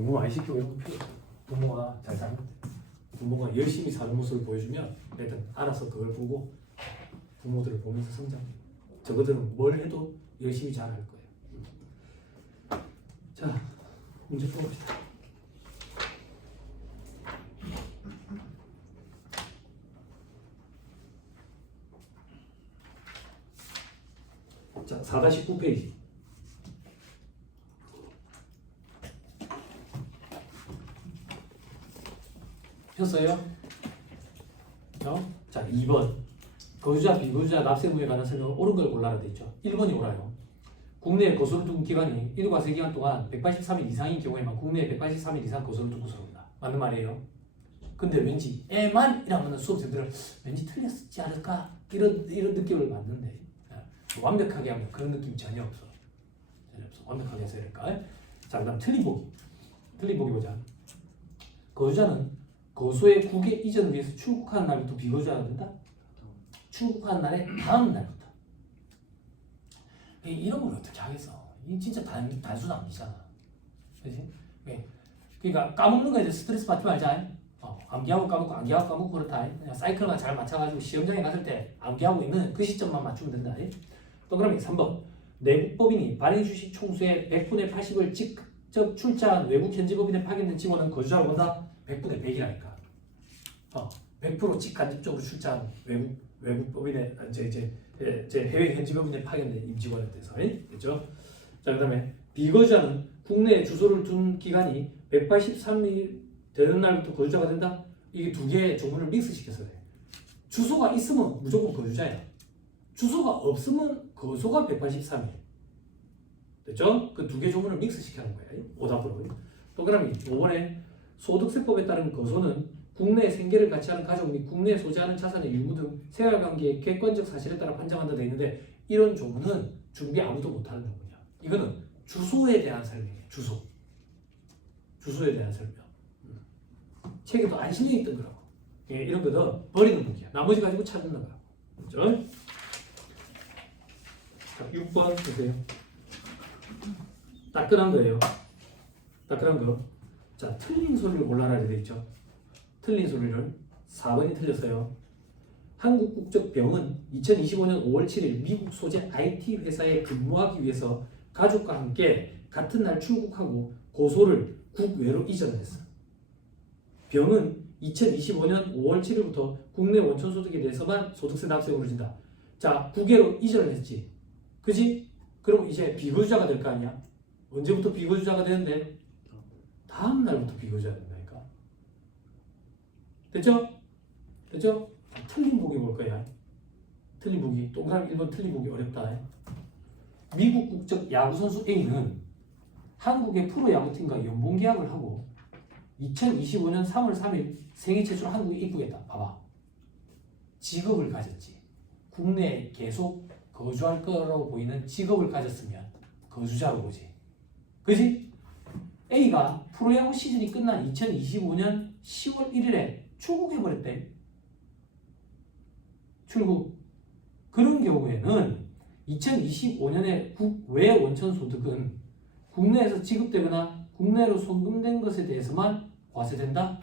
공부 많이 시키고 이런 거 필요 없어. 부모가 잘 사는 데 부모가 열심히 사는 모습을 보여주면 애들 알아서 그걸 보고 부모들을 보면서 성장해. 저거들은 뭘 해도 열심히 잘 할 거예요. 자, 문제 풀어봅시다. 자, 4-9페이지. 폈어요? 자, 2번. 거주자, 비거주자, 납세무에 관한 설명을 옳은 걸 골라라 돼 있죠. 1번이 옳아요. 국내에 거소를 둔 기간이 1과 세기간 동안 183일 이상인 경우에만 국내에 183일 이상 거소를 두고 서럽니다. 맞는 말이에요. 근데 왠지 애만 이라면 수험생들은 왠지 틀렸지 않을까? 이런 느낌을 받는데 완벽하게 하면 그런 느낌이 전혀 없어. 전혀 없어. 완벽하게 해서 될까? 자, 그 다음 틀린 보기. 틀린 보기 보자. 거주자는 거소의 국외 이전을 위해서 출국하는 날부터 비거주자가 된다? 출국하는 날의 다음 날부터. 이런 걸 어떻게 하겠어? 이 진짜 단순 암기잖아. 그지? 그러니까 까먹는 거에 대해서 스트레스 받지 말자. 암기하고 까먹고 암기하고 까먹고 그렇다. 그냥 사이클만 잘 맞춰가지고 시험장에 갔을 때 암기하고 있는 그 시점만 맞추면 된다. 동그라미 3번. 내국법인이 발행주식 총수의 100분의 80을 직접 출자한 외국 현지법인에 파견된 직원은 거주자로 본다? 100분의 100이라니까. 100% 직간접적으로 출자한 외국 법인에 제 해외 현지법인에 파견된 임직원에 대해서 됐죠? 자, 그다음에 비거주자는 국내에 주소를 둔 기간이 183일 되는 날부터 거주자가 된다. 이게 두 개의 조문을 믹스시켜서 돼. 주소가 있으면 무조건 거주자야. 주소가 없으면 거소가 183일. 됐죠? 그 두 개 조문을 믹스시켜놓은 거야. 오답으로. 동그라미 5번에 소득세법에 따른 거소는 국내에 생계를 같이 하는 가족 및 국내에 소지하는 자산의 유무 등 생활관계의 객관적 사실에 따라 판정한다 되어 있는데 이런 조문은 준비 아무도 못하는 조문이야. 이거는 주소에 대한 설명이에요. 주소에 대한 설명. 책에도 안 실려있던 거라고. 이런 거는 버리는 문제야. 나머지 가지고 찾는 거라고. 그렇죠? 자, 6번 보세요. 따끈한 거예요. 따끈한 거. 자, 틀린 소리를 골라라 되어 있죠. 틀린 소리를 4번이 틀렸어요. 한국 국적 병은 2025년 5월 7일 미국 소재 IT 회사에 근무하기 위해서 가족과 함께 같은 날 출국하고 고소를 국외로 이전을 했어. 병은 2025년 5월 7일부터 국내 원천 소득에 대해서만 소득세 납세금을 준다. 자, 국외로 이전을 했지. 그지? 그럼 이제 비거주자가 될 거 아니야? 언제부터 비거주자가 되는데? 다음 날부터 비거주자가 된다니까. 됐죠? 됐죠? 틀린 보기 볼 거야. 틀린 보기. 동그라미 1번 틀린 보기 어렵다. 미국 국적 야구선수 A는 한국의 프로야구팀과 연봉계약을 하고 2025년 3월 3일 생애 최초로 한국에 입국했다. 봐봐. 직업을 가졌지. 국내에 계속 거주할 거라고 보이는 직업을 가졌으면 거주자로 보지. 그지? A가 프로야구 시즌이 끝난 2025년 10월 1일에 출국해버렸대. 출국. 그런 경우에는 2025년에 국외 원천 소득은 국내에서 지급되거나 국내로 송금된 것에 대해서만 과세된다?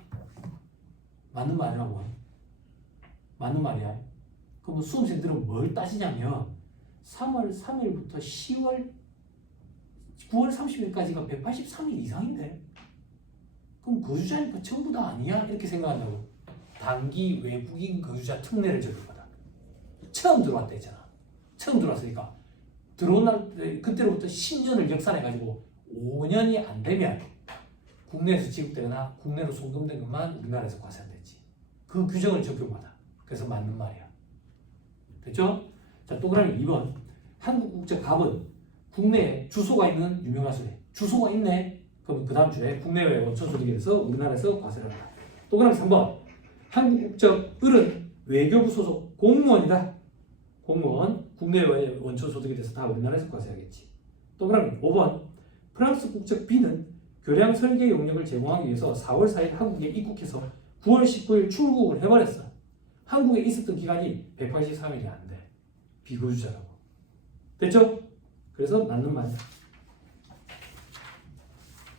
맞는 말이라고. 맞는 말이야. 그럼 수험생들은 뭘 따지냐면 3월 3일부터 9월 30일까지가 183일 이상인데 그럼 거주자니까 전부 다 아니야? 이렇게 생각한다고. 단기 외국인 거주자 특례를 적용받아. 처음 들어왔다 했잖아. 처음 들어왔으니까 들어온 날 그때로부터 10년을 역산해가지고 5년이 안 되면 국내에서 지급되거나 국내로 송금된 것만 우리나라에서 과세한다지. 그 규정을 적용받아. 그래서 맞는 말이야. 됐죠? 자, 동그라미 2번. 한국 국적 갑은 국내에 주소가 있는 유명한 소리. 주소가 있네. 그럼 그 다음 주에 국내외 원천 소득에 대해서 우리나라에서 과세를 한다. 동그라미 3번. 한국 국적 을은 외교부 소속 공무원이다. 공무원. 국내외 원천 소득에 대해서 다 우리나라에서 과세하겠지. 동그라미 5번. 프랑스 국적 B는 교량 설계 용역을 제공하기 위해서 4월 4일 한국에 입국해서 9월 19일 출국을 해버렸어. 한국에 있었던 기간이 183일이 안 돼. 비거주자라고. 됐죠? 그래서 맞는 말.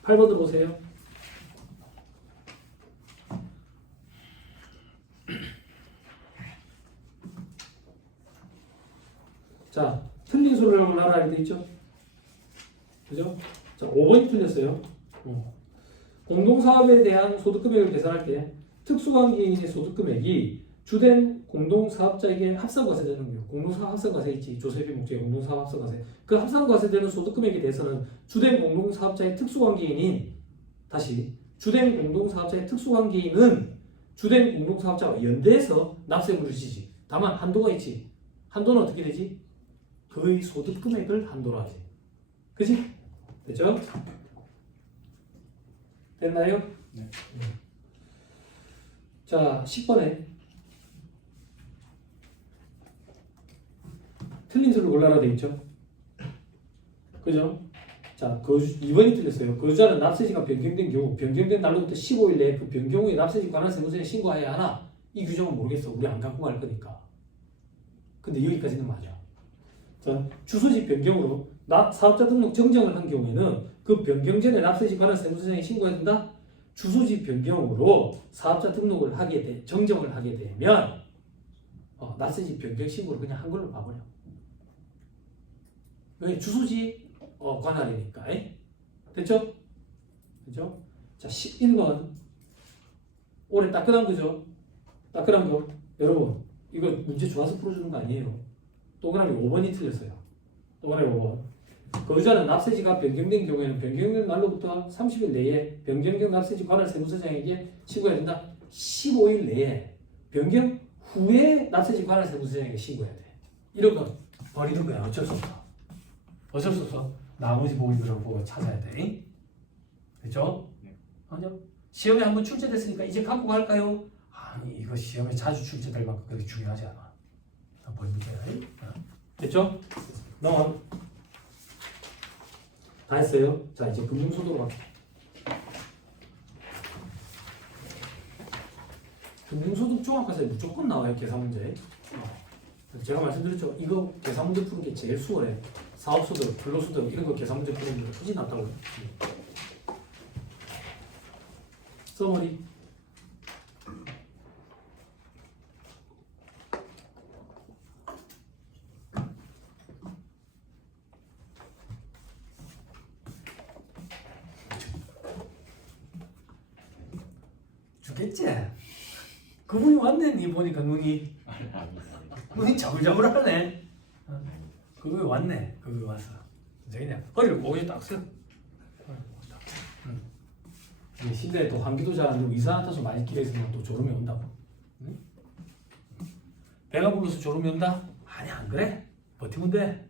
8번으로 오세요. 자, 틀린 소리를 알아야 돼 있죠? 그죠? 자, 5번이 틀렸어요. 공동사업에 대한 소득금액을 계산할 때 특수관계인의 소득금액이 주된 공동사업자에게 합산과세되는 경우, 공동사업 합산과세 있지, 조세비 목적의 공동사업 합산과세, 그 합산과세되는 소득금액에 대해서는 주된 공동사업자의 특수관계인인, 다시 주된 공동사업자의 특수관계인은 주된 공동사업자와 연대해서 납세금을 주시지. 다만 한도가 있지. 한도는 어떻게 되지? 그의 소득금액을 한도로 하지. 그지? 됐죠? 됐나요? 네. 자, 10번에 틀린 수를 골라라 돼 있죠? 그죠? 자, 2번이 틀렸어요. 거주자는 납세지가 변경된 경우, 변경된 날로부터 15일 내에 그 변경 후에 납세지 관한 세무서에 신고해야 하나? 이 규정은 모르겠어. 우리 안 갖고 갈 거니까. 근데 여기까지는 맞아. 자, 주소지 변경으로 사업자 등록 정정을 한 경우에는 그 변경 전에 납세지 관한 세무서에 신고해야 된다? 주소지 변경으로 사업자 등록을 정정을 하게 되면 납세지 변경 신고를 그냥 한 걸로 봐버려. 왜? 주소지 관할이니까. 됐죠? 그죠? 자, 11번. 올해 따끈한 거죠? 따끈한 거. 여러분, 이거 문제 좋아서 풀어주는 거 아니에요. 동그라미 5번이 틀렸어요. 동그라미 5번. 거주자는 납세지가 변경된 경우에는 변경된 날로부터 30일 내에 변경된 납세지 관할 세무서장에게 신고해야 된다. 15일 내에 변경 후에 납세지 관할 세무서장에게 신고해야 돼. 이런 건 버리는 거야. 어쩔 수 없어. 어쩔 수 없어. 나머지 보기들을 보고 찾아야 돼. 그렇죠? 아니요. 시험에 한번 출제됐으니까 이제 갖고 갈까요? 아니, 이거 시험에 자주 출제될 만큼 그렇게 중요하지 않아. 한번 문제야. 됐죠? 넘어. 다 했어요. 자, 이제 금융소득으로 갈게요. 금융소득 종합과세 무조건 나와요. 계산 문제. 제가 말씀드렸죠. 이거 계산 문제 푸는 게 제일 수월해. 사업소득, 근로소득 이런 거 계산 문제 푸는 게 훨씬 낫다고요. 써머리. 주겠지? 그분이 왔네. 니 보니까 눈이 자글자글하네. 그거 왔네. 그거 왔어. 이제 그냥 허리를 고개 딱 써. 시대에 또 감기도 잘 안 되고 이산화탄소 많이 끼려 있으면 또 졸음이 온다고. 응? 배가 불러서 졸음이 온다? 아니, 안 그래. 버티면 돼.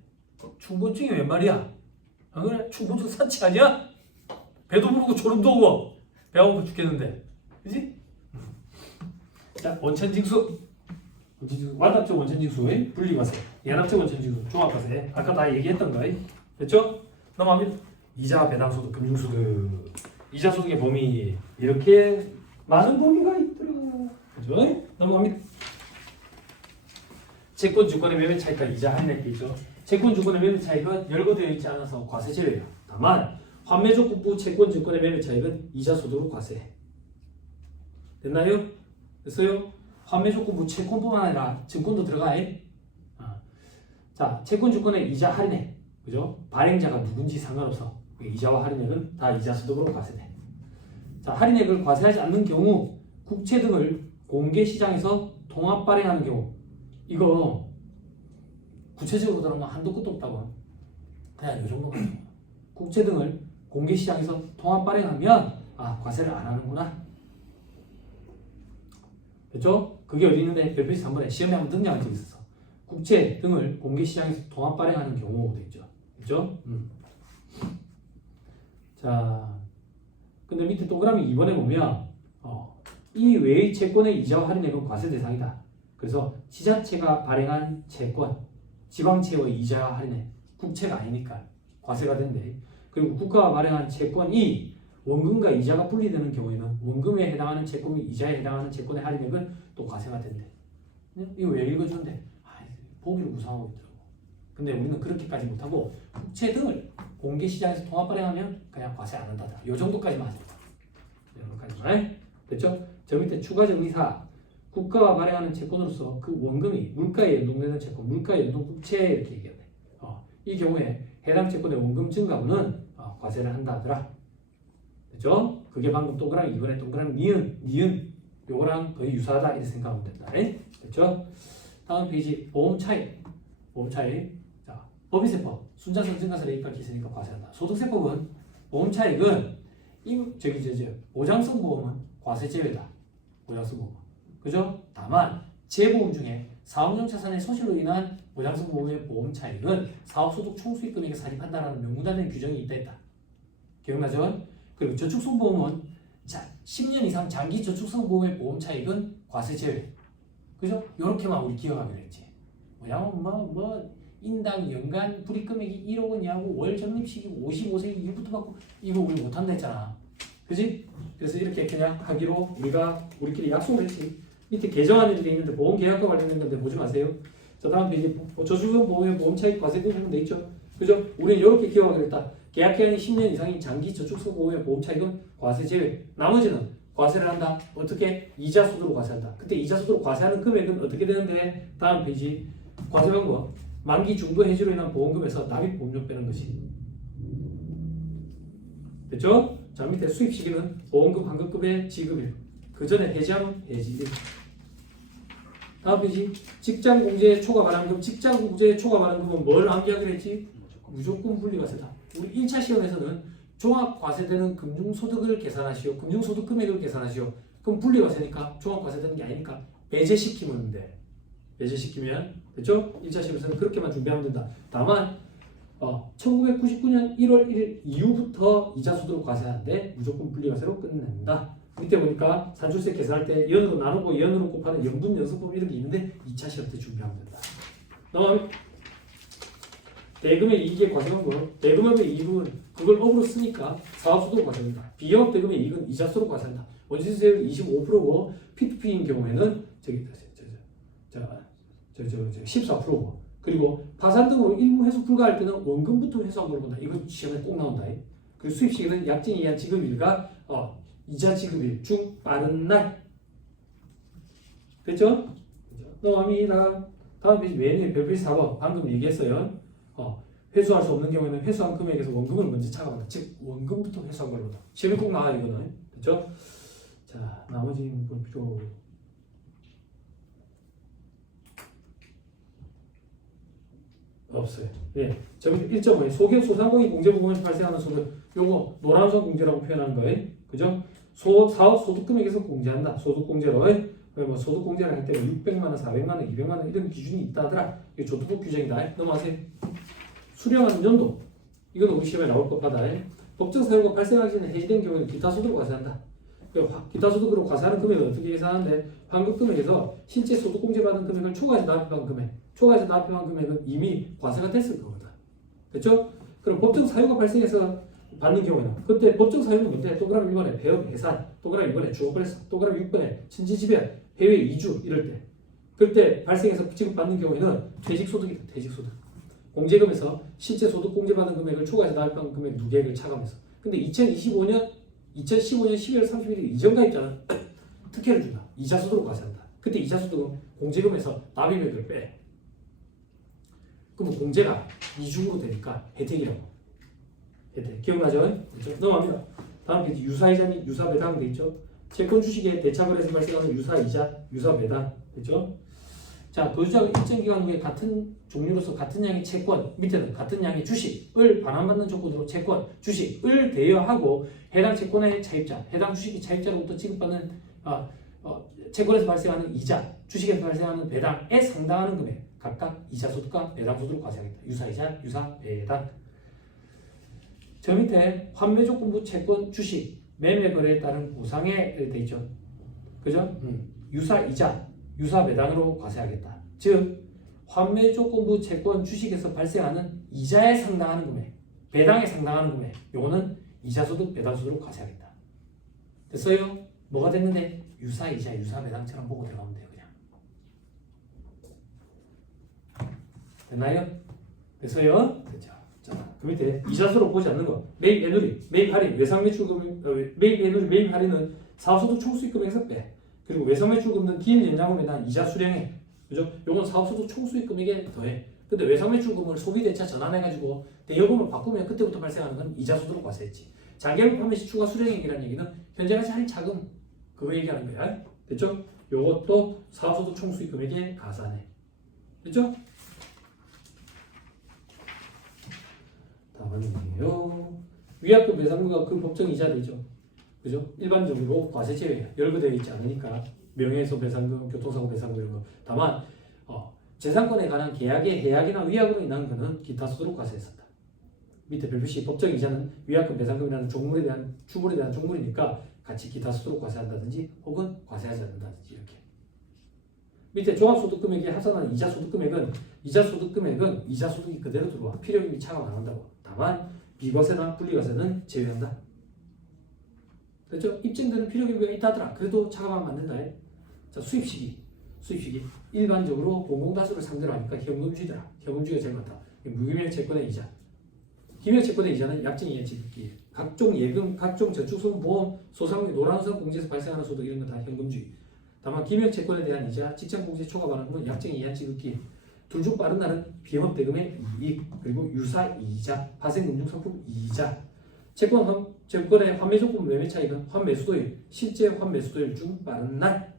충곤증이 웬 말이야? 안 그래? 충곤증 사치 아니야? 배도 부르고 졸음도 오고 배가 고파 죽겠는데. 그지? 자, 원천징수. 완납적 원천징수의 분리과세, 연합적 원천징수, 종합과세. 아까 다 얘기했던 거. 됐죠? 넘어가면 이자, 배당소득, 금융소득. 이자 소득의 범위 이렇게 많은 범위가 있더라. 그죠? 넘어갑니다. 채권 주권의 매매 차이가 이자 할인할 때 있죠. 채권 주권의 매매 차익은 열거되어 있지 않아서 과세 제외예요. 다만 환매적국부 채권 주권의 매매 차익은 이자 소득으로 과세. 됐나요? 됐어요? 환매적국부 채권뿐만 아니라 증권도 들어가. 자, 채권 주권의 이자 할인액, 그죠? 발행자가 누군지 상관없어. 이자와 할인액은 다 이자 소득으로 과세돼. 자, 할인액을 과세하지 않는 경우 국채 등을 공개 시장에서 통합 발행하는 경우, 이거 구체적으로 들어가면 한도 끝도 없다고. 그냥 이 정도만. 국채 등을 공개 시장에서 통합 발행하면 과세를 안 하는구나. 됐죠? 그게 어디 있는데 별표시 3번에 시험에 한번 등장한 적이 있었어. 국채 등을 공개 시장에서 통합 발행하는 경우 되죠. 그렇죠? 자, 근데 밑에 동그라미 2번에 보면 이 외의 채권의 이자와 할인액은 과세 대상이다. 그래서 지자체가 발행한 채권, 지방채의 이자와 할인액, 국채가 아니니까 과세가 된대. 그리고 국가가 발행한 채권이 원금과 이자가 분리되는 경우에는 원금에 해당하는 채권 및 이자에 해당하는 채권의 할인액은 또 과세가 된대. 이거 왜 읽어주는데? 보기를 구상하고 있더라고. 근데 우리는 그렇게까지 못하고 국채 등을 공개 시장에서 통합 발행하면 그냥 과세 안 한다. 요 정도까지만 하자. 이 정도까지만. 됐죠? 저 밑에 추가 정리사. 국가가 발행하는 채권으로서 그 원금이 물가에 연동되는 채권, 물가 연동 국채 이렇게 얘기하네. 이 경우에 해당 채권의 원금 증가분은 과세를 한다 하더라. 됐죠? 그게 방금 동그라미 2번에 동그라미 니은 요거랑 거의 유사하다 이렇게 생각하면 된다. 됐죠? 다음 페이지 보험 차익. 자, 법인세법 순자산 증가세를 입각해 있으니까 과세한다. 소득세법은 보험 차익은 보장성 보험은 과세 제외다. 보장성 보험. 그죠? 다만 재보험 중에 사업용 자산의 소실로 인한 보장성 보험의 보험 차익은 사업소득 총수익 금액에 산입한다라는 명문화된 규정이 있다 했다. 기억나죠? 그리고 저축성 보험은 10년 이상 장기 저축성 보험의 보험 차익은 과세 제외. 그죠? 요렇게만 우리 기억하기로 했지. 인당 연간 불이익 금액이 1억 원이하고 월 적립식이 55세 이후부터 받고 이거 우리 못한다 했잖아. 그지? 그래서 이렇게 그냥 하기로 우리끼리 약속을 했지. 밑에 개정안이 돼 있는데 보험계약과 관련된 건데 보지 마세요. 자, 다음 페이지 저축성 보험의 보험 차익 과세 구분 돼 있죠. 그죠? 우리는 이렇게 기억하기로 했다. 계약 기간이 10년 이상인 장기 저축성 보험의 보험 차익은 과세 제외. 나머지는 과세를 한다. 어떻게? 이자 소득으로 과세한다. 그때 이자 소득으로 과세하는 금액은 어떻게 되는데? 다음 페이지 과세 방법. 만기 중도 해지로 인한 보험금에서 납입 보험료 빼는 것이. 됐죠? 자, 밑에 수입 시기는 보험금 환급금의 지급일. 그 전에 해지하면 해지일. 다음 페이지 직장 공제 초과 발행금. 직장 공제 초과 발행금은 뭘 암기하기로 했지? 무조건 분리과세다. 우리 1차 시험에서는 종합과세되는 금융소득을 계산하시오. 금융소득 금액을 계산하시오. 그럼 분리과세니까 종합과세되는 게 아니니까 배제시키면 돼. 배제시키면 됐죠? 1차 시험에서는 그렇게만 준비하면 된다. 다만 1999년 1월 1일 이후부터 이자소득을 과세하는데 무조건 분리과세로 끝낸다. 밑에 보니까 산출세 계산할 때 연으로 나누고 연으로 곱하는 연분 연속법 이런 게 있는데 2차 시험 때 준비하면 된다. 다음 대금의 이익의 과세 방법. 대금의 이익은 그걸 업으로 쓰니까 사업소득 과세한다. 비영업 대금의 이익은 이자소로 과세한다. 원시세율 25%고 P2P인 경우에는 14%고 그리고 파산 등으로 일부 회수 불가할 때는 원금부터 회수한 걸로 본다. 이거 시험에 꼭 나온다. 그리고 수입 시기는 약정에 의한 지급일과 이자 지급일 중 빠른 날. 됐죠? 넘어갑니다. 다음 페이지 메뉴 별표시 4번 방금 얘기했어요. 회수할 수 없는 경우에는 회수한 금액에서 원금을 먼저 차감한다. 즉 원금부터 회수한 걸로 본다. 시험에 꼭 나와 이거는. 됐죠? 자, 나머지 볼 필요 없어요. 예. 저기 1.5에 소기업 소상공인 공제보험에서 발생하는 소득 요거 노란선 공제라고 표현하는 거예요. 그죠? 사업 소득 금액에서 공제한다. 소득 공제로. 뭐 소득 공제를 할 때 600만 원, 400만 원, 200만 원 이런 기준이 있다 하더라. 이게 조두법 규정이다. 넘어가세요. 수령하는 연도. 이건 우리 시험에 나올 법하다. 법정 사유가 발생하기 전에 해지된 경우에는 기타 소득으로 과세한다. 기타 소득으로 과세하는 금액을 어떻게 계산하는데 환급 금액에서 실제 소득 공제 받은 금액을 초과해서 납입한 금액. 초과해서 납입한 금액은 이미 과세가 됐을 거거든. 됐죠? 그럼 법정 사유가 발생해서 받는 경우에는 그때 법정 사유는 뭔데? 동그라미 1번에 배업 해산, 동그라미 2번에 주거벌사, 동그라미 6번에 천지지변, 해외 이주 이럴 때 그때 발생해서 지급받는 경우에는 퇴직소득이다. 퇴직소득. 공제금에서 실제 소득 공제받은 금액을 초과해서 납입한 금액 두 개를 차감해서. 근데 2015년 12월 31일 이전 가입자는 특혜를 준다. 이자소득으로 과세한다. 그때 이자소득은 공제금에서 납입액을 빼. 그럼 공제가 이중으로 되니까 혜택이라고. 혜택. 기억나죠? 그렇죠? 넘어갑니다. 다음 페이지 유사이자 및 유사배당 돼 있죠? 채권 주식의 대차거래에서 발생하는 유사이자, 유사배당. 됐죠? 자, 거주자가 일정 기간 후에 같은 종류로서 같은 양의 채권, 밑에는 같은 양의 주식을 반환받는 조건으로 채권, 주식을 대여하고 해당 채권의 차입자, 해당 주식의 차입자로부터 지급받는 채권에서 발생하는 이자, 주식에서 발생하는 배당에 상당하는 금액 각각 이자소득과 배당소득으로 과세하겠다. 유사이자, 유사배당. 저 밑에 환매조건부 채권, 주식, 매매 거래에 따른 보상에 돼 있죠. 그죠? 유사이자, 유사배당으로 과세하겠다. 즉 환매조건부 채권, 주식에서 발생하는 이자에 상당하는 금액, 배당에 상당하는 금액, 요거는 이자소득, 배당소득으로 과세하겠다. 됐어요? 뭐가 됐는데? 유사이자, 유사배당처럼 보고 들어가면 돼요. 그냥. 됐나요? 됐어요? 됐죠. 자, 그 밑에 이자수로 보지 않는 거. 매입 애누리, 매입 할인, 외상 매출금, 매입 애누리, 매입 할인은 사업소득 총수익금액에서 빼. 그리고 외상 매출금은 기일 연장으로 인한 이자 수령액. 그죠? 요건 사업소득 총수익금액에 더해. 근데 외상매출금을 소비대차 전환해가지고 대여금을 바꾸면 그때부터 발생하는 건 이자소득으로 과세했지. 장기할부 판매 시 추가 수령액이라는 얘기는 현재까지 할 차금 그거 얘기하는 거야. 됐죠? 요것도 사업소득 총수익금액에 가산해. 됐죠? 다음은 뭐예요? 위약금 배상금과 그 법정 이자 되죠. 그죠? 일반적으로 과세 제외야. 열거되어 있지 않으니까 명예훼손 배상금, 교통사고 배상금 이런 거. 다만 재산권에 관한 계약의 해약이나 위약으로 인한 것은 기타 소득 과세했었다. 밑에 별표시 법정 이자는 위약금 배상금이라는 종물에 대한 추불에 대한 종물이니까 같이 기타 소득 과세한다든지 혹은 과세하지 않는다든지 이렇게. 밑에 종합소득금액에 합산하는 이자소득금액은 이자소득이 그대로 들어와. 필요금이 차감 안 한다고. 다만 비과세나 분리과세는 제외한다. 그렇죠? 입증되는 필요금액이 있다더라. 그래도 차감하면 안 된다. 자, 수입시기 일반적으로 공공다수를 상대로 하니까 현금주의더라. 현금주의가 제일 많다. 무기명 채권의 이자. 기명 채권의 이자는 약정 이행 지급기. 각종 예금, 각종 저축성 보험, 소상공인, 노란우산 공제에서 발생하는 소득 이런 거 다 현금주의. 다만 기명 채권에 대한 이자, 직장 공제 초과 반환금은 약정 이행 지급기. 둘 중 빠른 날은 비영업 대금의 이익, 그리고 유사 이자, 파생금융상품 이자. 채권의 환매조건 매매 차익은 환매수도일, 실제 환매수도일 중 빠른 날.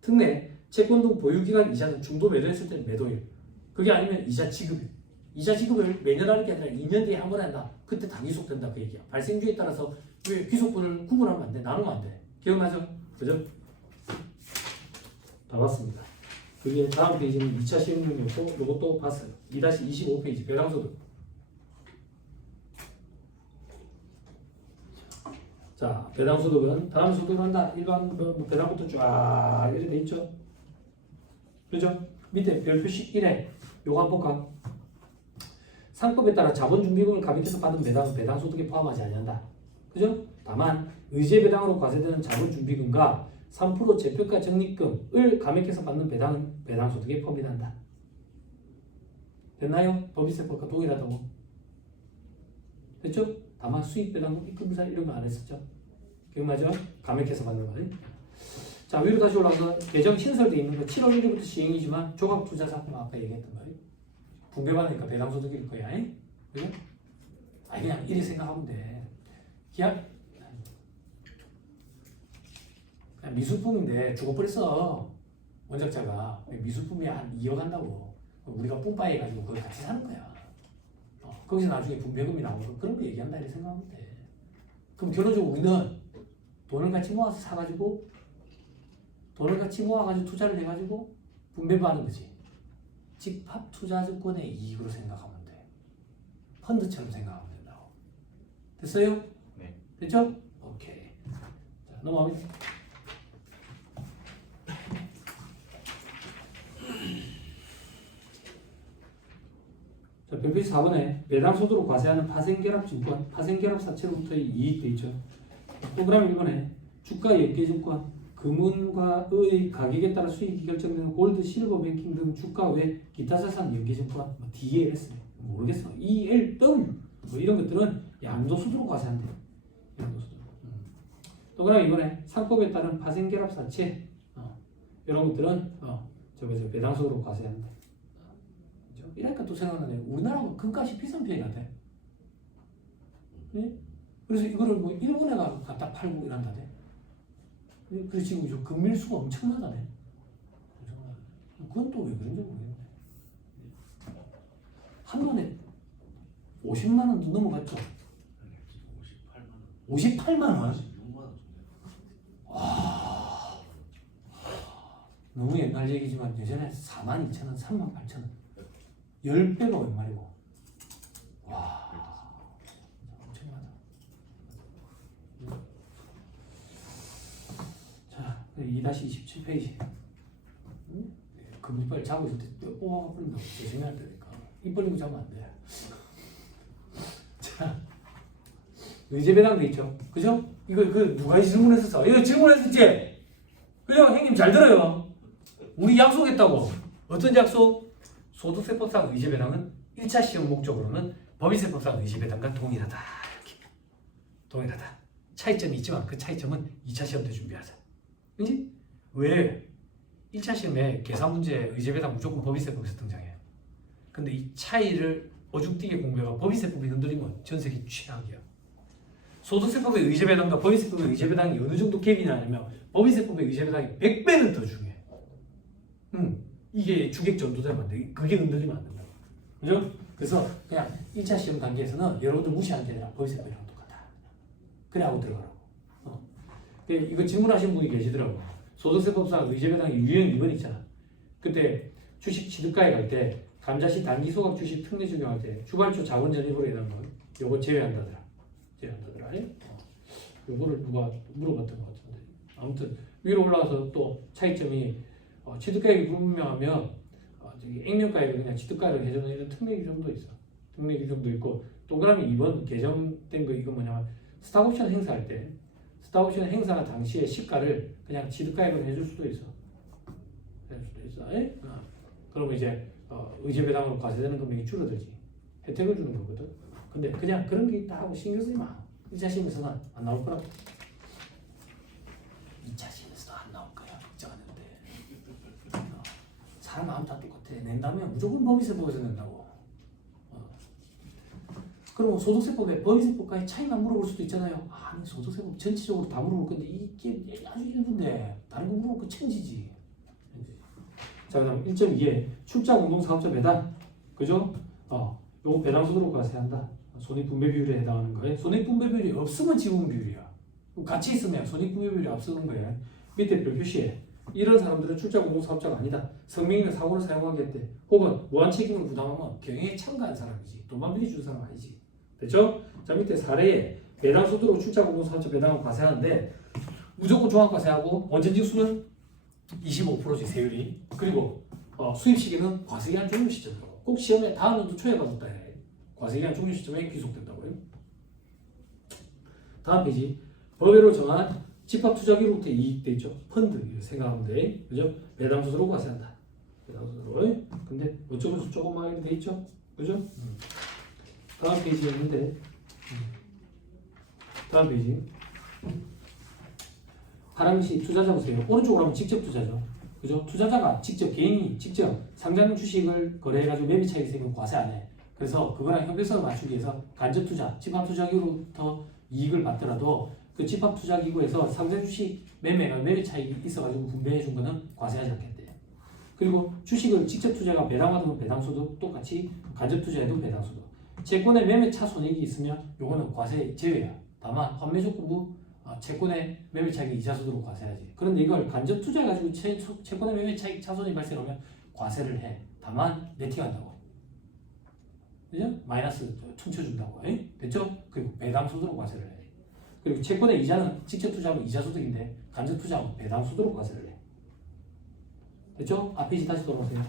특례, 채권 등 보유기간 이자는 중도 매도했을 때 매도일. 그게 아니면 이자 지급일. 이자 지급을 매년 하는 게 아니라 2년 뒤에 한 번 한다. 그때 다 귀속된다 그 얘기야. 발생주에 따라서 왜 귀속분을 구분하면 안 돼? 나누면 안 돼. 기억나죠? 그죠? 다 봤습니다. 그게 다음 페이지는 2차 시험용이었고 이것도 봤어요. 2-25페이지 배당소득. 자, 배당소득은 다음 소득을 한다. 일반 배당부터 쫙 이렇게 돼 있죠. 그죠? 밑에 별표식 1에 요거 한번 볼까? 상법에 따라 자본준비금을 감액해서 받은 배당은 배당소득에 포함하지 아니한다. 그죠? 다만 의제배당으로 과세되는 자본준비금과 3% 재평가 적립금을 감액해서 받는 배당은 배당소득에 포함된다. 됐나요? 법인세법과 동일하다고. 됐죠? 다만 수익배당, 입금사 이런 거 안 했었죠. 기억나죠? 감액해서 받는 거. 자, 위로 다시 올라가서 개정 신설되어 있는 거 7월 1일부터 시행이지만 종합투자자금 아까 얘기했던 거예요. 분배받으니까 배당소득일 거야. 그죠? 아니 그냥 이리 생각하면 돼. 그냥 미술품인데 죽어버렸어. 원작자가 미술품이 한 2억 한다고. 우리가 뿜빠이 해가지고 그걸 같이 사는 거야. 거기서 나중에 분배금이 나오고 그런 거 얘기한다 이렇게 생각하면 돼. 그럼 결론적으로 우리는 돈을 같이 모아서 사가지고 돈을 같이 모아가지고 투자를 해가지고 분배받는 거지. 집합투자증권의 이익으로 생각하면 돼. 펀드처럼 생각하면 된다고. 됐어요? 네. 됐죠? 오케이. 자, 넘어갑니다. 자, 별표시 4번에 배당소득으로 과세하는 파생결합증권, 파생결합사채로부터의 이익 돼 있죠. 동그라미 1번에 주가 연계증권, 금은과의 가격에 따라 수익이 결정되는 골드, 실버, 뱅킹 등 주가 외 기타 자산 연계증권, DLS 모르겠어, ELW 뭐 이런 것들은 양도소득으로 과세한대. 양도소득. 동그라미 2번에 상법에 따른 파생결합사채 이런 것들은 저거 배당소득으로 과세한다. 이러니까 또 생각나네. 우리나라가 금값이 비싼 편이 같아. 네? 그래서 이거를 뭐 일본에 갖다 팔고 이런다네. 그래서 지금 저 금밀수가 엄청나다네. 그건 또 왜 그런지 모르겠네. 한 번에 50만 원도 넘어갔죠. 58만 원. 56만 원 정도. 와, 너무 옛날 얘기지만 예전에 42,000원, 38,000원. 10배가 웬 말이고. 와, 엄청나다. 자, 2-27페이지. 그 이빨 자고 있을 때 뽀가 버린다고 조심해야 되니까. 입 벌리고 자면 안 돼. 자, 의제배당도 있죠. 그죠? 이거 누가 질문했었어? 이거 질문했었지? 그죠? 형님 잘 들어요. 우리 약속했다고. 어떤 약속? 소득세법상 의제배당은 1차 시험 목적으로는 법인세법상 의제배당과 동일하다. 이렇게. 동일하다. 차이점이 있지만 그 차이점은 2차 시험 때 준비하자. 그지? 왜? 1차 시험에 계산 문제 의제배당 무조건 법인세법에서 등장해요. 근데 이 차이를 어죽뛰게 공부해가 법인세법이 흔들리면 전 세계 최악이야. 소득세법의 의제배당과 법인세법의 의제배당이 어느 정도 갭이 나냐면 법인세법의 의제배당이 100배는 더 중요해. 이게 주객 전도자면 돼. 그게 흔들리면 안 된다. 그죠? 그래서 그냥 1차 시험 단계에서는 여러분들 무시하는 게 아니라 법인세법이랑 똑같다. 그래 하고 들어가라고. 이거 질문하신 분이 계시더라고. 소득세법상 의제배당이 유형 2번 있잖아. 그때 주식 취득가에 갈 때 감자시 단기소각 주식 특례 적용할 때 주발초 자본 전입으로 해당 건 요거 제외한다더라. 요거를 누가 물어봤던 것 같은데. 아무튼 위로 올라가서 또 차이점이 취득가액이 불분명하면 저기 액면가액을 그냥 취득가액을 해주는 이런 특례 규정도 있어. 특례 규정도 있고 동그라미 2번 개정된 거 이거 뭐냐면 스탁옵션 행사할 때 스탁옵션 행사 당시에 시가를 그냥 취득가액으로 해줄 수도 있어. 그러면 이제 의제배당으로 과세되는 금액이 줄어들지. 혜택을 주는 거거든. 근데 그냥 그런 게 있다 하고 신경 쓰지 마. 1차 시험에서는 안 나올 거라고. 2차 시험에서도 안 나올 거야. 걱정하는데. 사람 마음 다 똑같아. 낸다면 무조건 법인세법에서 낸다고. 그럼 소득세법에 법인세법과의 차이만 물어볼 수도 있잖아요. 아니 소득세법 전체적으로 다 물어볼 건데 이게 아주 힘든데 다른 거 물어볼 거 천지지. 자 그다음 1.2에 출자공동사업자 배당 그죠? 요거 배당수도로 과세한다. 손익분배 비율에 해당하는 거예요. 손익분배 비율이 없으면 지분 비율이야. 같이 있으면 손익분배 비율이 앞서는 거예요. 밑에 별 표시에 이런 사람들은 출자공동사업자가 아니다. 성명이나 사고를 사용하겠대. 혹은 무한 책임을 부담하면 경영에 참가한 사람이지. 돈만 빌려준 사람 아니지. 됐죠? 자 밑에 사례에 배당수도로 출자공동사업자 배당을 과세하는데 무조건 종합과세하고 원전징수는 25%지 세율이. 그리고 수입시기는 과세기한 종료 시점으로 꼭 시험에 다음 연도 초에 받았다 해. 과세기한 종료 시점에 귀속된다고요. 다음 페이지 법외로 정한 집합투자기로부터 이익 돼 있죠. 펀드 생각하면 돼. 그죠? 배당수도로 과세한다. 배당수도로. 근데 어쩌면서 조금만 돼 있죠. 그죠? 다음 페이지였는데 다음 페이지 하람씨 투자자 보세요. 오른쪽으로 하면 직접 투자죠. 그죠? 투자자가 직접 개인이 직접 상장 주식을 거래해가지고 매매 차익이 생기면 과세 안 해. 그래서 그거랑 형평성을 맞추기 위해서 간접 투자, 집합 투자기로부터 이익을 받더라도 그 집합 투자기구에서 상장 주식 매매 차익이 있어가지고 분배해 준 거는 과세하지 않겠대요. 그리고 주식을 직접 투자가 배당받으면 배당수도 똑같이 간접 투자에도 배당수도. 채권의 매매 차손익이 있으면 요거는 과세 제외야. 다만 환매조건부 채권의 매매 차익이 이자소득으로 과세하지. 그런데 이걸 간접 투자해가지고 채권의 매매 차익 차손이 발생하면 과세를 해. 다만 네팅한다고. 그죠? 마이너스 퉁쳐준다고. 됐죠? 그리고 배당소득으로 과세를 해. 그리고 채권의 이자는 직접 투자하면 이자소득인데 간접 투자하면 배당소득으로 과세를 해. 됐죠? 앞페이지 다시 돌아오세요.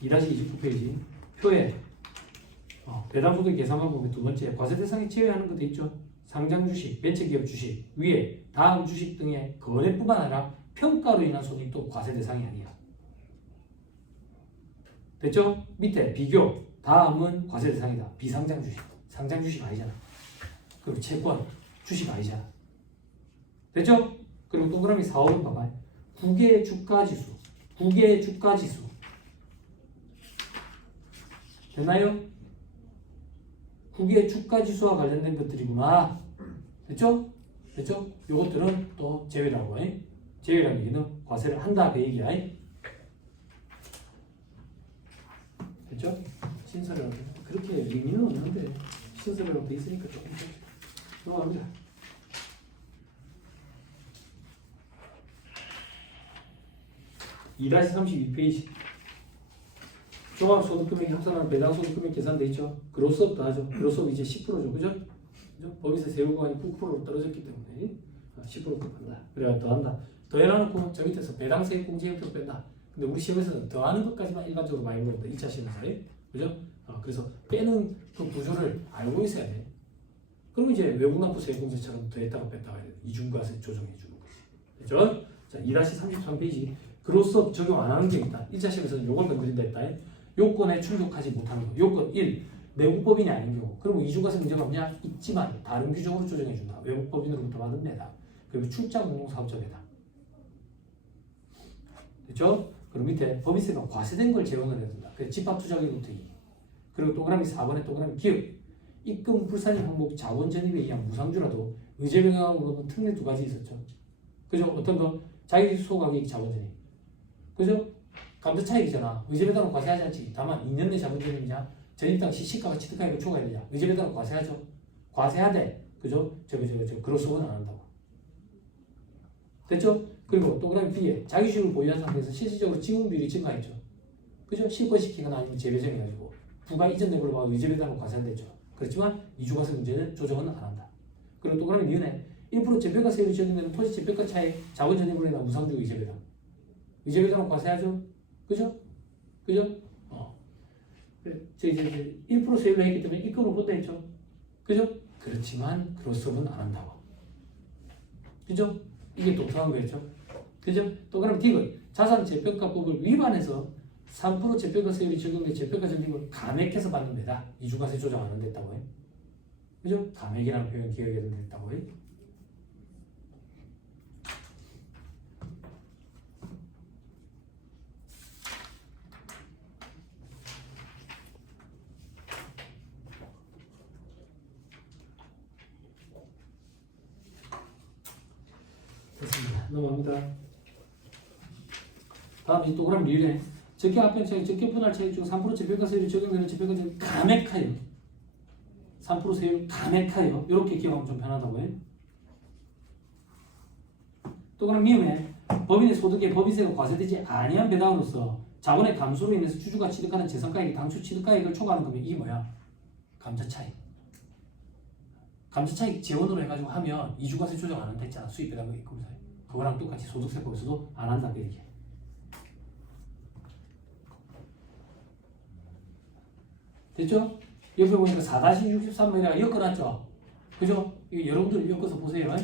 2-29페이지 표에 배당소득 계산만 보면 두 번째 과세 대상에 제외하는 것도 있죠. 상장 주식, 벤처기업 주식 위에 다음 주식 등의 거래뿐만 아니라 평가로 인한 손익도 과세 대상이 아니야. 됐죠? 밑에 비교 다음은 과세 대상이다. 비상장 주식, 상장 주식 아니잖아. 그리고 채권, 주식 아니잖아. 됐죠? 그리고 동그라미 4, 5번 봐봐요. 국외 주가지수, 국외 주가지수 됐나요? 국외 주가지수와 관련된 것들이구나. 됐죠? 됐죠? 요것들은 또 제외라고. 제외라는 얘기는 과세를 한다 그 얘기야. 됐죠? 신설이라고 그렇게 의미는 없는데 신설이라고 돼 있으니까 조금 넘어갑니다. (2-32페이지) 종합소득금액이 합산하는 배당소득금액 계산돼 있죠. 그로스업도 하죠. 그로스업 이제 10%죠, 그죠? 법인세 세율구간이 9%로 떨어졌기 때문에 10% 곱한다. 그래야 더한다. 더해놔놓고 저 밑에서 배당세액 공제형태로 뺀다. 근데 우리 시험에서는 더하는 것까지만 일반적으로 많이 물어본다. 2차 시험에서, 그죠? 그래서 빼는 그 구조를 알고 있어야 돼. 그럼 이제 외국납부 세액공제처럼 더했다가 뺐다가 해야 돼. 이중과세 조정해주는 거지. 그죠? 자, 2-33페이지 그로스업 적용 안 하는 게 있다. 1차 시험에서는 요걸 건드린다 했다. 요건에 충족하지 못하는 거. 요건 1. 내국법인이 아닌 경우. 그리고 이중과세 문제가 없냐? 있지만 다른 규정으로 조정해준다. 외국법인으로부터 받은 배당. 그리고 출자공동사업자 배당. 됐죠? 그리고 밑에 법인세가 과세된 걸 제외를 해야 된다. 그래서 집합투자기부터 2. 그리고 동그라미 4번에 동그라미 기업. 입금 불산입 항목 자본 전입에 의한 무상주라도 의제 변경으로는 특례 두 가지 있었죠. 그죠? 어떤 거? 자기 소가격 자본 전입. 그죠? 감소차익이잖아. 의제 배당은 과세하지 않지. 다만 2년 내 자본 전입이냐? 전입 당시 시가가 취득가액을 초과해야 되냐? 의제 배당은 과세하죠. 과세해야 돼. 그죠? 그로스오버는 안 한다고. 됐죠? 그리고 동그라미 B에 자기 주식을 보유한 상태에서 실질적으로 지분 비율이 증가했죠. 그죠? 실권시키거나 아니면 재배정해가지고 부가 이전 내부를 봐도 의제 배당은 과세됐죠. 그렇지만 이주과세 문제는 조정은 안 한다. 그리고 동그라미 니은에 1% 재평가세율이 적용되는 토지 재평가 차액 자본 전입으로 인한 무상주 의제 배당. 의제 배당은 과세하죠. 그죠? 그죠? 이제 1% 세율로 했기 때문에 입금을 본다 했죠. 그죠? 그렇지만 그로서는 안 한다고. 그죠? 이게 독특한 거였죠. 그죠? 또 그럼 D는 자산 재평가법을 위반해서 3% 재평가세율이 적용된 재평가 전입을 감액해서 받는 데다 이주과세 조정 안 한댔다고 해. 그죠? 감액이라는 표현 기억에 든다고 해. 됐습니다. 넘어갑니다. 다음 이 동그라미 리래 적격 합병 차익, 적격 분할 차익 중 3% 재평가세율이 적용되는 재평가세율 감액하여 3% 세율 감액하여 이렇게 기억하면 좀 편하다고 해요. 동그라미 미음에 법인의 소득에 법인세가 과세되지 아니한 배당으로서 자본의 감소로 인해서 주주가 취득하는 재산가액이 당초 취득가액을 초과하는 금액 이게 뭐야? 감자차익. 감자차익 재원으로 해가지고 하면 이주과세 조정 안 한다 했잖아. 수입배당 입금사에. 그거랑 똑같이 소득세법에서도 안 한다 그 얘기야. 됐죠? 옆에 보니까 4-63번이라고 엮어놨죠? 그죠? 이거 여러분들 엮어서 보세요.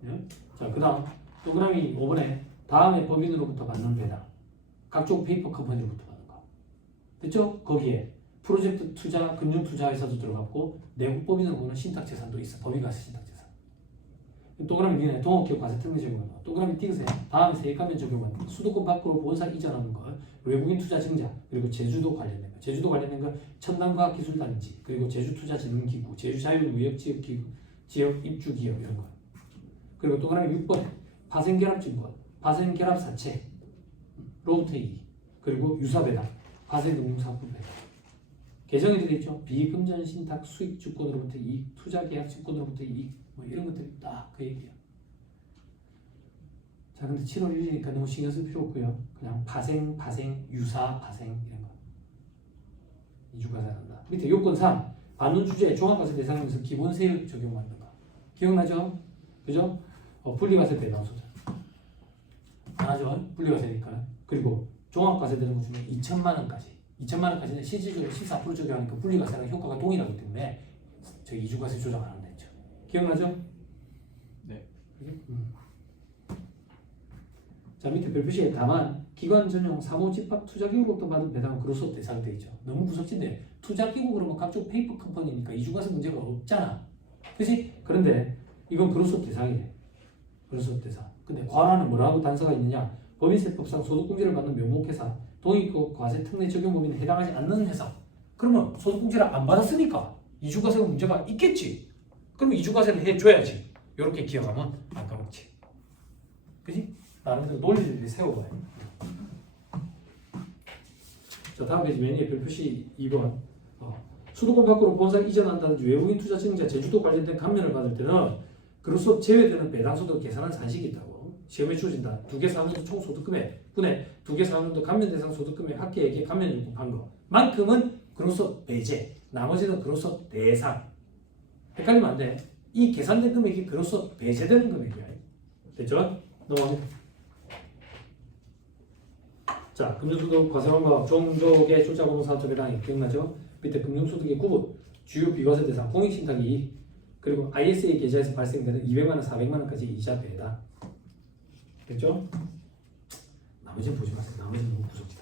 네? 자, 그 다음 동그라미 5번에 다음에 법인으로부터 받는 배당 각종 페이퍼 컴퍼니로부터 받는 거 됐죠? 거기에 프로젝트 투자, 금융 투자회사도 들어갔고 내국 법인으로 보는 신탁재산도 있어. 법인과세 신탁재산. 동그라미 D는 동업기업 과세 특례 적용하는 거. 동그라미 D는 다음 세액감면 적용하는 거. 수도권 밖으로 본사 이전하는 거. 외국인 투자 증자. 그리고 제주도 관련된 거. 제주도 관련된 거 첨단과학기술단지. 그리고 제주투자진흥기구. 제주자율무역지역기구. 지역입주기업 이런 거. 그리고 동그라미 6번 파생결합증권. 파생결합사채. 로우테이. 그리고 유사배당. 파생금융상품배당. 개정이 되어 있죠. 비금전 신탁 수익 주권으로부터 이익, 투자 계약 증권으로부터 이익, 뭐 이런 것들이 딱 그 얘기야. 자, 근데 7월 1일이니까 너무 신경 쓸 필요 없고요. 그냥 파생, 유사, 파생 이런 거. 이주과세 한다. 밑에 요건 3. 반론 주제 종합과세 대상에서 기본세율 적용받는 거. 기억나죠? 그죠? 분리과세 배당소득. 안 하죠? 분리과세니까. 그리고 종합과세 되는 것 중에 2천만 원까지. 2천만 원까지는 실질적으로 14% 적용하니까 분리과세랑 효과가 동일하기 때문에 저희 이주과세 조정 안 한다 했죠. 기억나죠? 네. 자, 밑에 별표시에 다만 기관 전용 사무집합 투자기구로부터 받은 배당은 그로서 대상이 되어 있죠. 너무 무섭진데 투자기구 그러면 각종 페이퍼 컴퍼니니까 이주과세 문제가 없잖아. 그렇지? 그런데 이건 그로서 대상이래. 그로서 대상. 근데 과라는 뭐라고 단서가 있느냐? 법인세법상 소득공제를 받는 명목회사 동의권 과세 특례 적용 범위에 해당하지 않는 회사. 그러면 소득공제를 안 받았으니까 이주과세가 문제가 있겠지. 그러면 이주과세를 해줘야지. 이렇게 기억하면 안 까먹지. 그지? 나름대로 논리를 세워봐요. 자, 다음 페이지 맨 위에 별표시 2번. 수도권 밖으로 본사 이전한다든지 외국인 투자 증자 제주도 관련된 감면을 받을 때는 그로서 제외되는 배당소득 계산한 산식이 있다고. 시험에 주어진다. 2개 사항도 총 소득금액 분의 2개 사항도 감면 대상 소득금액 합계액의 감면율 곱한 거 만큼은 그로서 배제, 나머지는 그로서 대상. 헷갈리면 안 돼. 이 계산된 금액이 그로서 배제되는 금액이야. 됐죠? 넘어갑니다. 자, 금융소득 과세방법 종족의 출자공사업자 배당이 기억나죠? 밑에 금융소득의 구분, 주요 비과세 대상, 공익신탁이익, 그리고 ISA 계좌에서 발생되는 200만 원, 400만 원까지 이자 배당. 됐죠? 나머지는 보지 마세요. 나머지는 너무 무섭지.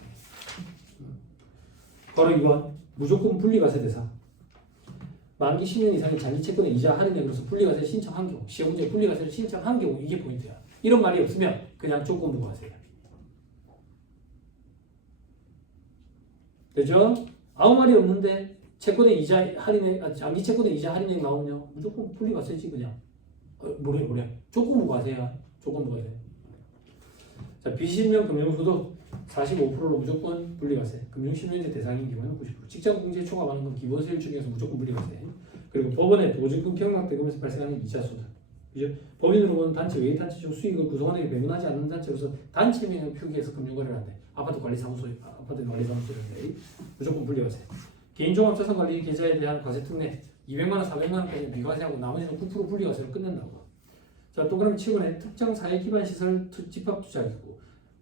바로 2번 무조건 분리과세 대상. 만기 10년 이상의 장기 채권의 이자 할인액으로서 분리과세 신청한 경우, 시험 문제 분리과세를 신청한 경우 이게 포인트야. 이런 말이 없으면 그냥 조건부 과세야. 되죠? 아무 말이 없는데 채권의 이자 할인액, 장기 채권의 이자 할인액 나오면 무조건 분리과세지 그냥. 뭐래? 조건부 과세야. 조건부 과세. 자, 비실명 금융소득 45%로 무조건 분리과세. 금융실명제 대상인 경우는 90%. 직장공제 초과하는 건 기본세율 중에서 무조건 분리과세. 그리고 법원의 보증금 경락대금에서 발생하는 이자소득. 그죠? 법인으로 보는 단체 외의 단체 중 수익을 구성원에게 배분하지 않는 단체로서 단체명을 표기해서 금융거래를 한대. 아파트 관리사무소인데 무조건 분리과세. 개인종합자산관리 계좌에 대한 과세 특례 200만 원, 400만 원까지 미과세하고 나머지는 9% 분리과세로 끝낸다고. 자, 동그라미 7번에 특정 사회 기반 시설 집합 투자기구.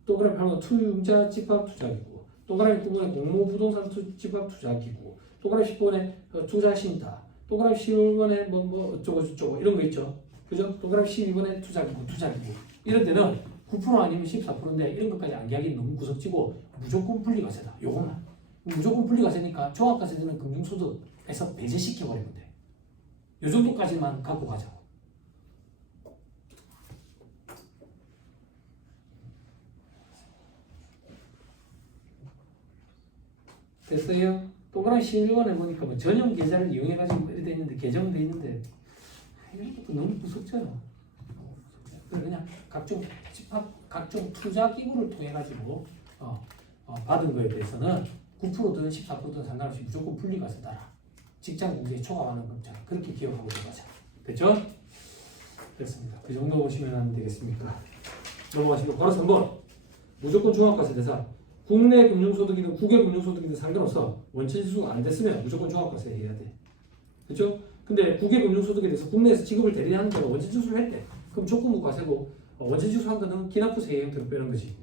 동그라미 8번 투융자 집합 투자기구. 동그라미 9번에 공모 부동산 집합 투자기구. 동그라미 10번에 투자신다. 동그라미 11번에 뭐 어쩌고 이런 거 있죠. 그죠? 동그라미 12번에 투자기구. 이런 데는 9% 아니면 14%인데 이런 것까지 암기하기 너무 구석지고 무조건 분리과세다. 요것만. 무조건 분리과세니까 종합과세되는 금융소득에서 배제시켜버리면 돼. 요 정도까지만 갖고 가자고. 됐어요? 동그라미 11번에 보니까 뭐 전용 계좌를 이용해가지고 이렇게 돼 있는데 계정은 돼 있는데 이런 것도 너무 무섭잖아. 그냥 각종 집합, 각종 투자 기구를 통해 가지고 받은 거에 대해서는 9%든 14%든 상관없이 무조건 분리과세다라. 직장 공제에 초과하는 겁니다. 그렇게 기억하고 들어가자. 됐죠? 됐습니다. 그 정도 보시면 되겠습니까? 넘어가시고 바로 3번 무조건 종합과세 대상. 국내 금융소득이든 국외 금융소득이든 상관없어. 원천지수가 안 됐으면 무조건 종합과세 해야 돼. 그렇죠? 근데 국외 금융소득에 대해서 국내에서 지급을 대리하는 데가 원천지수를 했대. 그럼 조건부 과세고 원천지수 한 거는 기납부세 형태로 빼는 거지.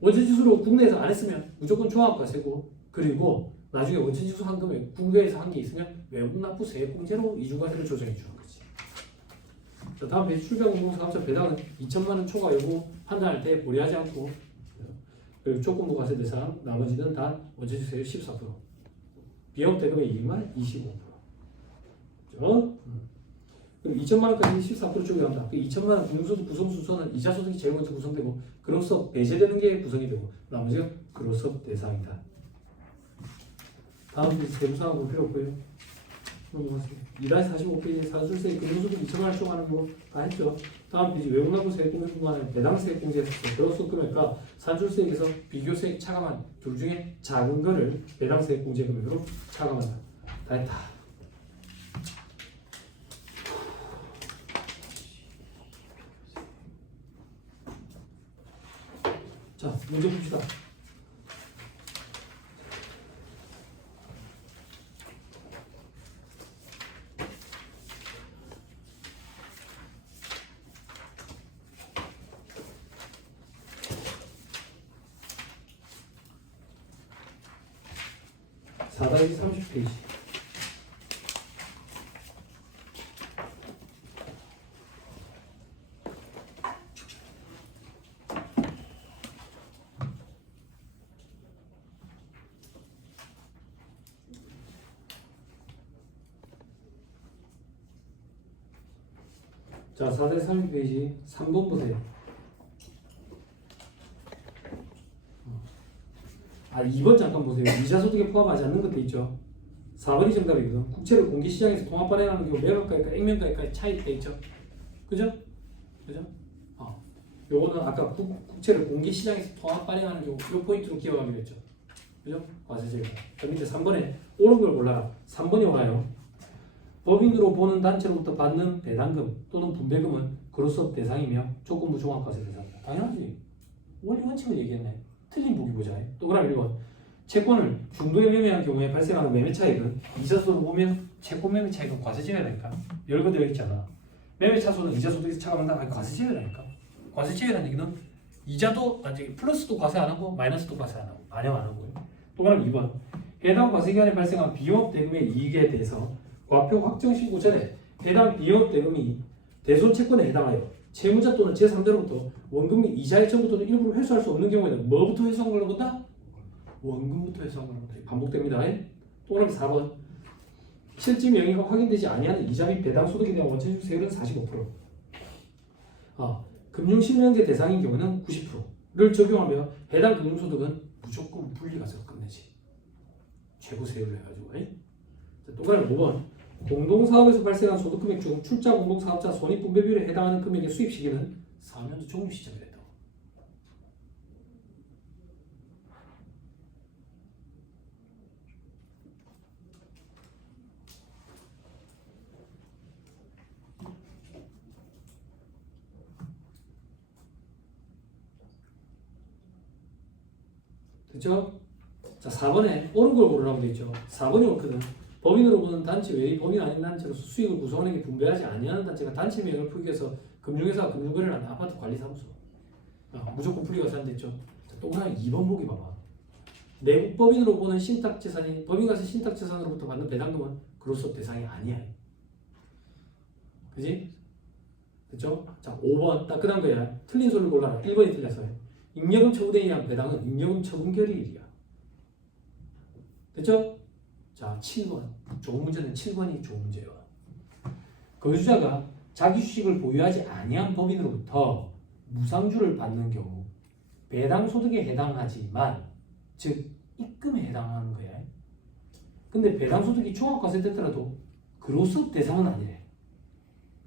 원천지수로 국내에서 안 했으면 무조건 종합과세고 그리고 나중에 원천지수 한금에 국외에서 한 게 있으면 외국납부 세액공제로 이중과세를 조정해 주는 거지. 자, 다음 페이지 출자공공사업자 배당은 2천만 원 초과 여부 판단할 때 고려하지 않고 그리고 조건부 과세 대상 나머지는 다 원천지수세율 14%. 비용 대금의 이익만 25%. 그렇죠? 그리고 2천만 원까지 14% 적용한다. 그 2천만 원 금융소득 구성 순서는 이자소득이 제일 먼저 구성되고 그로서 배제되는 게 구성이 되고 나머지가 그로서 대상이다. 다음 페이지 세부사항 볼 필요 없고요. 넘어가세요. 2-45페이지에 사술세 금융소득 2천만 원 초과하는 거 다 했죠. 다음 페이지 외국납부 세액공제 구간에 배당 세액공제에서 그로서 금액과 산출세액에서 비교세액 차감한 둘 중에 작은 거를 배당 세액공제 금액으로 차감한다. 다 했다. 자, 문제 봅시다. (4-30) 페이지. 자, 4-30 페이지 3번 보세요. 2번 잠깐 보세요. 이자소득에 포함하지 않는 것도 있죠. 4번이 정답이거든. 국채를 공개시장에서 통합 발행하는 경우 매각가액과 액면가액까지 차이돼 있죠. 그죠? 요거는 아까 국채를 공개시장에서 통합 발행하는 경우 요 포인트로 기억하기로 했죠. 그죠? 과세제가. 그 밑에 3번에 옳은 걸 골라라. 3번이 와요. 법인으로 보는 단체로부터 받는 배당금 또는 분배금은 그로서 대상이며 조건부 종합과세 대상이다. 당연하지. 원리 원칙을 얘기했네. 틀린 보기 보자. 동그라미 1번. 채권을 중도에 매매한 경우에 발생하는 매매 차익은 이자소득을 보면 채권 매매 차익은 과세제외라니까. 열거되어 있잖아. 매매 차손은 이자소득에서 차감한다. 아니 과세제외라니까. 과세제외라는 얘기는 이자도 아니 플러스도 과세 안 하고 마이너스도 과세 안 하고 반영 안 하고요. 동그라미 2번. 해당 과세기간에 발생한 비용업 대금의 이익에 대해서 과표 확정 신고 전에 해당 비용업 대금이 대손 채권에 해당하여 채무자 또는 제3자로부터 원금 및 이자의 처부터는 일부러 회수할 수 없는 경우에는 뭐부터 회수한 걸로 본다? 원금부터 회수한 걸로 본다. 반복됩니다. 동그라미 4번. 실질 명의가 확인되지 아니하는 이자 및 배당 소득에 대한 원천지수 세율은 45%. 금융실명제 대상인 경우는 90%를 적용하며 해당 금융소득은 무조건 분리과세로 끝내지. 세부세율을 해가지고. 자, 또 그러면 5번. 공동사업에서 발생한 소득금액 중 출자 공동사업자 손익분배 비율에 해당하는 금액의 수입 시기는 4년도 종료 시점이 된다고. 됐죠? 자, 4번에 옳은 걸 고르라고 되어 있죠. 4번이 옳거든. 법인으로 보는 단체 외의 법인 아닌 단체로서 수익을 구성원에게 분배하지 아니하는 단체가 단체 명을 풀기 위해서 금융회사와 금융거래를 하는 아파트 관리사무소. 무조건 풀이가 산됐죠. 자, 또 하나 2번 보기 봐봐. 내국 법인으로 보는 신탁재산이 법인과세 신탁재산으로부터 받는 배당금은 그로서 대상이 아니야. 그지? 됐죠? 자, 5번 딱 끝난 거야. 틀린 소리를 골라라. 1번이 틀렸어요. 잉여금 처분에 의한 배당은 잉여금 처분 결의일이야. 됐죠? 자, 7번. 좋은 문제는 7번이 좋은 문제예요. 거주자가 자기 주식을 보유하지 아니한 법인으로부터 무상주를 받는 경우 배당 소득에 해당하지만 즉 입금에 해당하는 거야. 근데 배당 소득이 종합과세됐더라도 그로서 대상은 아니래.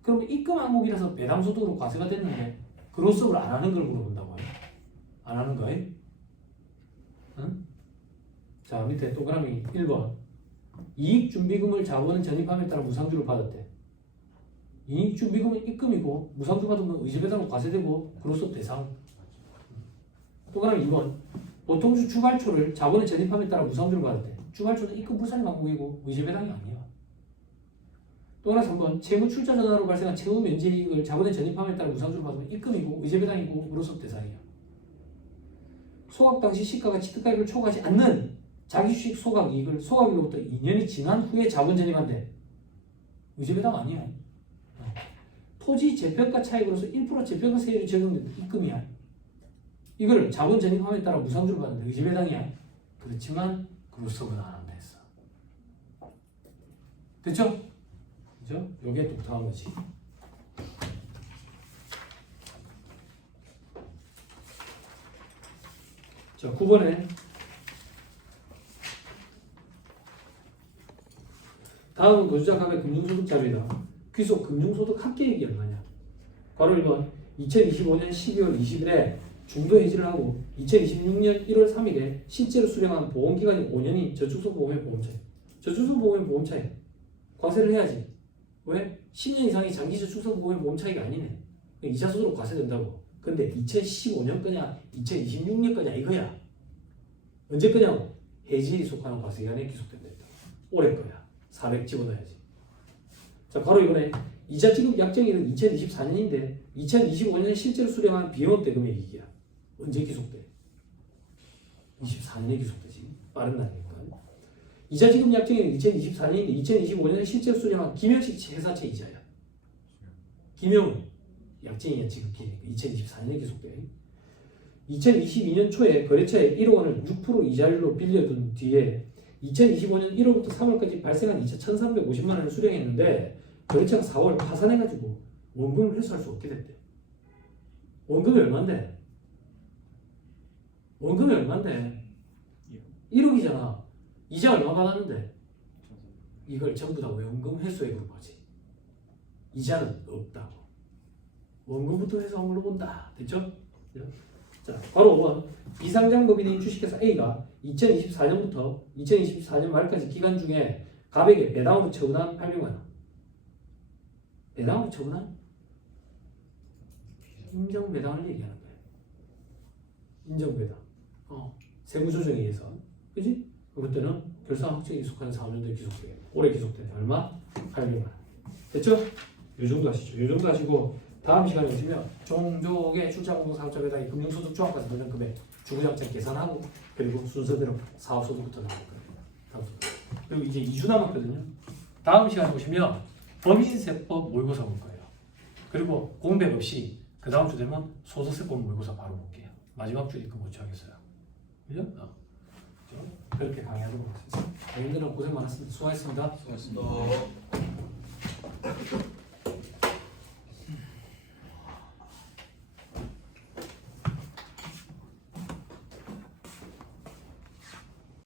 그럼 입금 항목이라서 배당 소득으로 과세가 됐는데 그로서를 안 하는 걸 물어본다고요. 안 하는 거예요? 응? 자, 밑에 동그라미 1번. 이익준비금을 자본은 전입함에 따라 무상주를 받았대. 이익준비금은 입금이고 무상주 받은 건 의제배당으로 과세되고 그로서 대상. 동그라미 2번. 보통주 주발초를 자본에 전입함에 따라 무상주를 받았대. 주발초는 입금 불산의 항목이고 의제배당이 아니야. 동그라미 3번. 채무 출자 전환으로 발생한 채무 면제 이익을 자본에 전입함에 따라 무상주를 받으면 입금이고 의제배당이고 그로서 대상이야. 소각 당시 시가가 취득가액을 초과하지 않는 자기주식 소각 이익을 소각일로부터 2년이 지난 후에 자본 전입한대. 의제배당 아니야. 토지 재평가 차익으로서 1% 재평가 세율이 적용된 입금이야. 이걸 자본 전입함에 따라 무상주를 받는데 의제배당이야. 그렇지만 그로서는 안 한다 했어. 됐죠? 그죠? 요게 독특한 거지. 자, 9번에 다음은 거주자 갑의 금융소득 자료이다. 귀속 금융소득 합계액이 얼마냐? 바로 1번 2025년 12월 20일에 중도 해지를 하고 2026년 1월 3일에 실제로 수령한 보험기간이 5년인 저축성보험의 보험차익. 저축성보험의 보험차익 과세를 해야지. 왜? 10년 이상이 장기 저축성보험의 보험차익이 아니네. 2차 소득으로 과세된다고. 근데 2015년 거냐 2026년 거냐 이거야. 언제 거냐고? 해지일이 속하는 과세기간에 기속된다. 올해 거야. 400 집어넣어야지. 자, 바로 이번에 이자 지급 약정일은 2024년인데 2025년에 실제로 수령한 비영업대 금액이야. 언제 기속돼? 24년에 기속되지. 빠른 날이니까. 이자 지급 약정일은 2024년인데 2025년에 실제로 수령한 김영식 회사채 이자야. 김영은 약정이야 지급기니까 2024년에 기속돼. 2022년 초에 거래처에 1억 원을 6% 이자율로 빌려둔 뒤에 2025년 1월부터 3월까지 발생한 이자 1,350만 원을 수령했는데 거래처가 4월 파산해가지고 원금을 회수할 수 없게 됐대. 원금이 얼만데? 원금이 얼만데? 1억이잖아. 이자 얼마 받았는데? 이걸 전부 다 원금 회수액으로 보지. 이자는 없다고. 원금부터 회수한 걸로 본다. 됐죠? 자, 바로 5번. 비상장법인인 주식회사 A가 2024년부터 2024년 말까지 기간 중에 갑에게 배당으로 처분한 800만 원. 배당으로 처분한? 인정 배당을 얘기하는 거예요. 인정 배당. 세무조정에 의해서. 그지? 그때는 결산 확정이 기속하는 4년도에 기속돼. 올해 기속돼. 얼마? 800만 원. 됐죠? 요 정도 하시죠. 요 정도 하시고 다음 시간에 오시면 종족의 출자공동사업자 배당이 금융소득 종합과세 배당 금액 주구장창 계산하고 그리고 순서대로 사업소득부터 나올 거예요. 그리고 이제 2주 남았거든요. 다음 시간에 오시면 법인세법 모의고사 볼 거예요. 그리고 공백 없이 그 다음 주 되면 소득세법 모의고사 바로 볼게요. 마지막 주에 그 못 취하겠어요. 그죠? 그렇게 강의하도록 하겠습니다. 여러분들은 고생 많았습니다. 수고하셨습니다. 수고하셨습니다.